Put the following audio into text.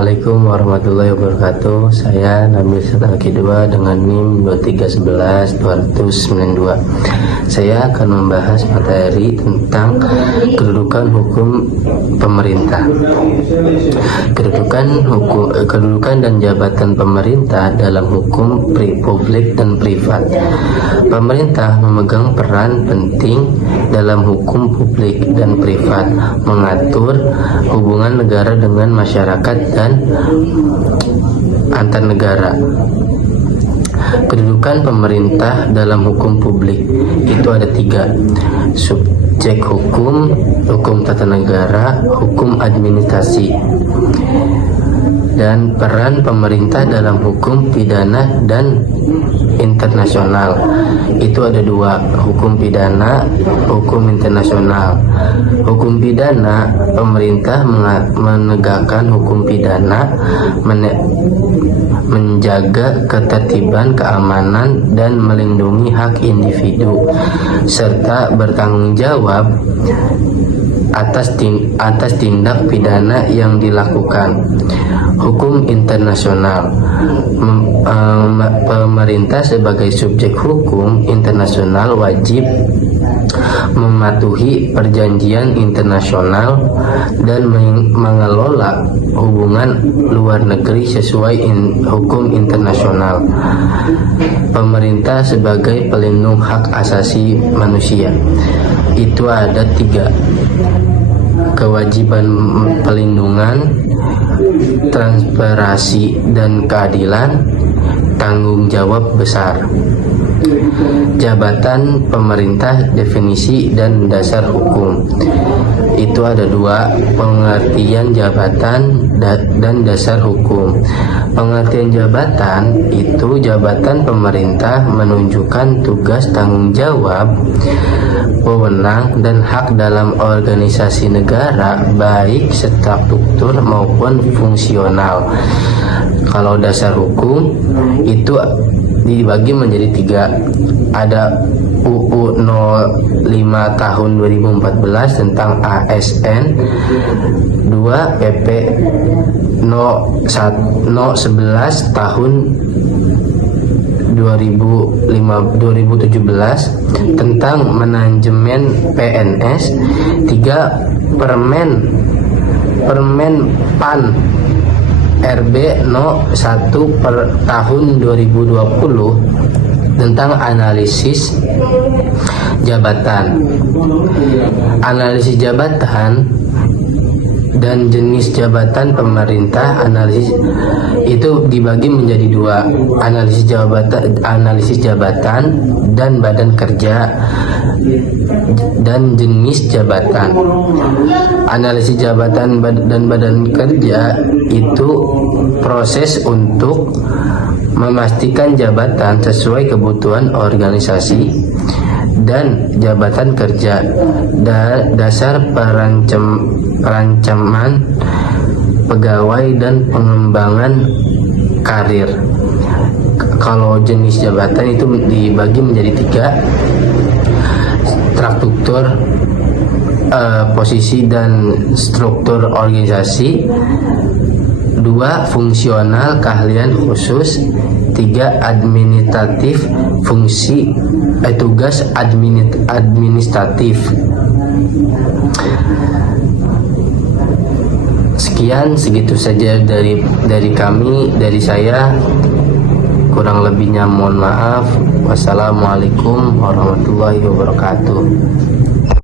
Assalamualaikum warahmatullahi wabarakatuh. Saya Nabil Setalki 2 dengan NIM 2311-292. Saya akan membahas materi tentang kedudukan hukum pemerintah. Kedudukan dan jabatan pemerintah dalam hukum publik dan privat. Pemerintah memegang peran penting dalam hukum publik dan privat, mengatur hubungan negara dengan masyarakat dan antar negara. Kedudukan pemerintah dalam hukum publik itu ada 3: subjek hukum, hukum tata negara, hukum administrasi. Dan peran pemerintah dalam hukum pidana dan internasional itu ada 2: hukum pidana, hukum internasional. Hukum pidana, pemerintah menegakkan hukum pidana, menjaga ketertiban, keamanan, dan melindungi hak individu, serta bertanggung jawab atas tindak pidana yang dilakukan. Hukum internasional, pemerintah sebagai subjek hukum internasional wajib mematuhi perjanjian internasional dan mengelola hubungan luar negeri sesuai hukum internasional. Pemerintah sebagai pelindung hak asasi manusia itu ada 3: kewajiban pelindungan, transparansi dan keadilan, tanggung jawab besar. Jabatan pemerintah, definisi dan dasar hukum itu ada 2: pengertian jabatan dan dasar hukum. Pengertian jabatan itu jabatan pemerintah menunjukkan tugas, tanggung jawab, wewenang dan hak dalam organisasi negara, baik struktur maupun fungsional. Kalau dasar hukum itu dibagi menjadi 3: ada UU 05 tahun 2014 tentang ASN, 2 PP 11 tahun 2017 tentang manajemen PNS, 3 Permen PAN RB No. 1 per tahun 2020 tentang analisis jabatan. Analisis jabatan dan jenis jabatan pemerintah, analisis itu dibagi menjadi 2: analisis jabatan dan badan kerja dan jenis jabatan. Analisis jabatan dan badan kerja itu proses untuk memastikan jabatan sesuai kebutuhan organisasi dan jabatan kerja, dasar perancaman pegawai dan pengembangan karir. Kalau jenis jabatan itu dibagi menjadi 3: struktur, posisi dan struktur organisasi, 2 fungsional, keahlian khusus, 3 administratif, fungsi tugas administratif. Segitu saja dari saya. Kurang lebihnya mohon maaf. Wassalamualaikum warahmatullahi wabarakatuh.